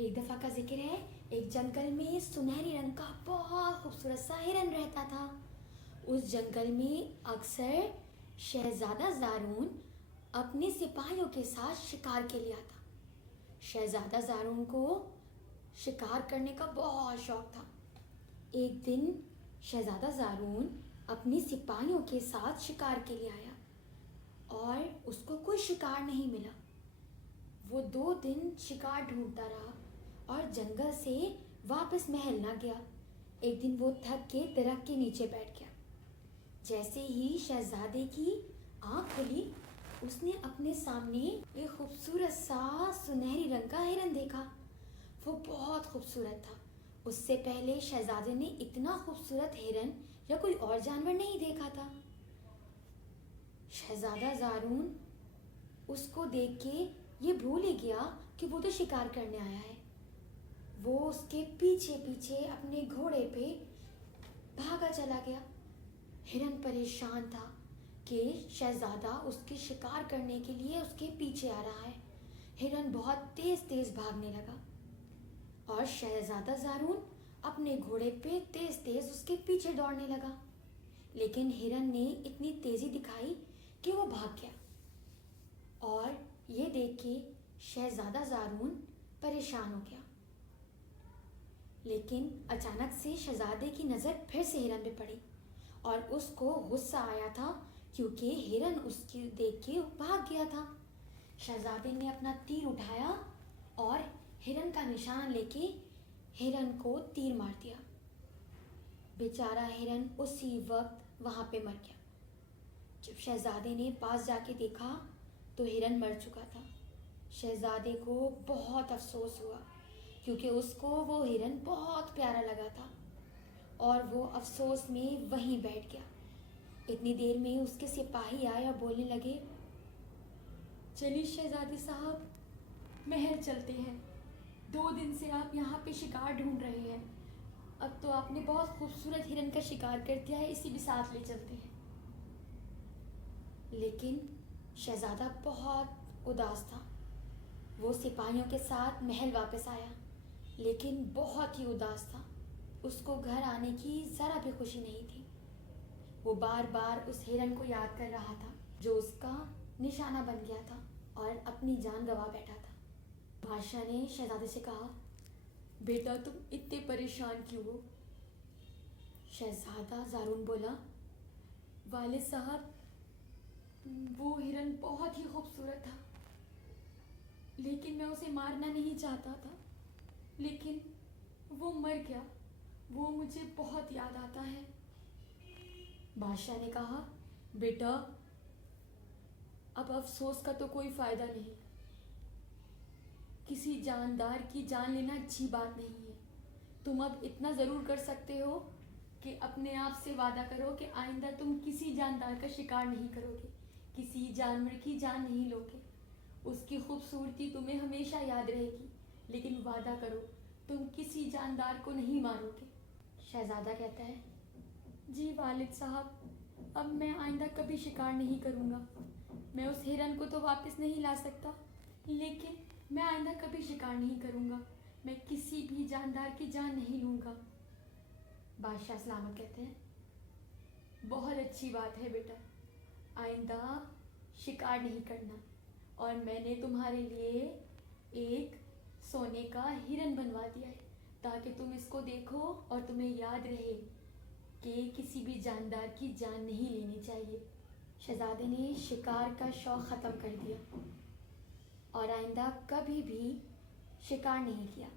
ایک دفعہ کا ذکر ہے، ایک جنگل میں سنہری رنگ کا بہت خوبصورت سا ہرن رہتا تھا۔ اس جنگل میں اکثر شہزادہ زارون اپنے سپاہیوں کے ساتھ شکار کے لیے آتا۔ شہزادہ زارون کو شکار کرنے کا بہت شوق تھا۔ ایک دن شہزادہ زارون اپنے سپاہیوں کے ساتھ شکار کے لیے آیا اور اس کو کوئی شکار نہیں ملا۔ وہ 2 دن شکار ڈھونڈتا رہا اور جنگل سے واپس محل نہ گیا۔ ایک دن وہ تھک کے درخت کے نیچے بیٹھ گیا۔ جیسے ہی شہزادے کی آنکھ کھلی، اس نے اپنے سامنے ایک خوبصورت سا سنہری رنگ کا ہرن دیکھا۔ وہ بہت خوبصورت تھا۔ اس سے پہلے شہزادے نے اتنا خوبصورت ہرن یا کوئی اور جانور نہیں دیکھا تھا۔ شہزادہ زارون اس کو دیکھ کے یہ بھول ہی گیا کہ وہ تو شکار کرنے آیا ہے۔ وہ اس کے پیچھے پیچھے اپنے گھوڑے پہ بھاگا چلا گیا۔ ہرن پریشان تھا کہ شہزادہ اس کے شکار کرنے کے لیے اس کے پیچھے آ رہا ہے۔ ہرن بہت تیز تیز بھاگنے لگا اور شہزادہ زارون اپنے گھوڑے پہ تیز تیز اس کے پیچھے دوڑنے لگا، لیکن ہرن نے اتنی تیزی دکھائی کہ وہ بھاگ گیا۔ اور یہ دیکھ کے شہزادہ زارون پریشان ہو گیا۔ لیکن اچانک سے شہزادے کی نظر پھر سے ہرن پہ پڑی اور اس کو غصہ آیا تھا کیونکہ ہرن اس کی دیکھ کے بھاگ گیا تھا۔ شہزادے نے اپنا تیر اٹھایا اور ہرن کا نشان لے کے ہرن کو تیر مار دیا۔ بیچارہ ہرن اسی وقت وہاں پہ مر گیا۔ جب شہزادے نے پاس جا کے دیکھا تو ہرن مر چکا تھا۔ شہزادے کو بہت افسوس ہوا کیونکہ اس کو وہ ہرن بہت پیارا لگا تھا اور وہ افسوس میں وہیں بیٹھ گیا۔ اتنی دیر میں اس کے سپاہی آئے اور بولنے لگے، چلیے شہزادے صاحب، محل چلتے ہیں۔ 2 دن سے آپ یہاں پہ شکار ڈھونڈ رہے ہیں، اب تو آپ نے بہت خوبصورت ہرن کا شکار کر دیا ہے، اسی بھی ساتھ لے چلتے ہیں۔ لیکن شہزادہ بہت اداس تھا۔ وہ سپاہیوں کے ساتھ محل واپس آیا لیکن بہت ہی اداس تھا۔ اس کو گھر آنے کی ذرا بھی خوشی نہیں تھی۔ وہ بار بار اس ہرن کو یاد کر رہا تھا جو اس کا نشانہ بن گیا تھا اور اپنی جان گنوا بیٹھا تھا۔ بادشاہ نے شہزادے سے کہا، بیٹا تم اتنے پریشان کیوں ہو؟ شہزادہ زارون بولا، والد صاحب، وہ ہرن بہت ہی خوبصورت تھا لیکن میں اسے مارنا نہیں چاہتا تھا، لیکن وہ مر گیا، وہ مجھے بہت یاد آتا ہے۔ بادشاہ نے کہا، بیٹا اب افسوس کا تو کوئی فائدہ نہیں، کسی جاندار کی جان لینا اچھی بات نہیں ہے۔ تم اب اتنا ضرور کر سکتے ہو کہ اپنے آپ سے وعدہ کرو کہ آئندہ تم کسی جاندار کا شکار نہیں کرو گے، کسی جانور کی جان نہیں لو گے۔ اس کی خوبصورتی تمہیں ہمیشہ یاد رہے گی، لیکن وعدہ کرو تم کسی جاندار کو نہیں مارو گے۔ شہزادہ کہتا ہے، جی والد صاحب، اب میں آئندہ کبھی شکار نہیں کروں گا۔ میں اس ہرن کو تو واپس نہیں لا سکتا، لیکن میں آئندہ کبھی شکار نہیں کروں گا۔ میں کسی بھی جاندار کی جان نہیں لوں گا۔ بادشاہ سلامت کہتے ہیں، بہت اچھی بات ہے بیٹا، آئندہ شکار نہیں کرنا، اور میں نے تمہارے لیے ایک سونے کا ہرن بنوا دیا ہے تاکہ تم اس کو دیکھو اور تمہیں یاد رہے کہ کسی بھی جاندار کی جان نہیں لینی چاہیے۔ شہزادے نے شکار کا شوق ختم کر دیا اور آئندہ کبھی بھی شکار نہیں کیا۔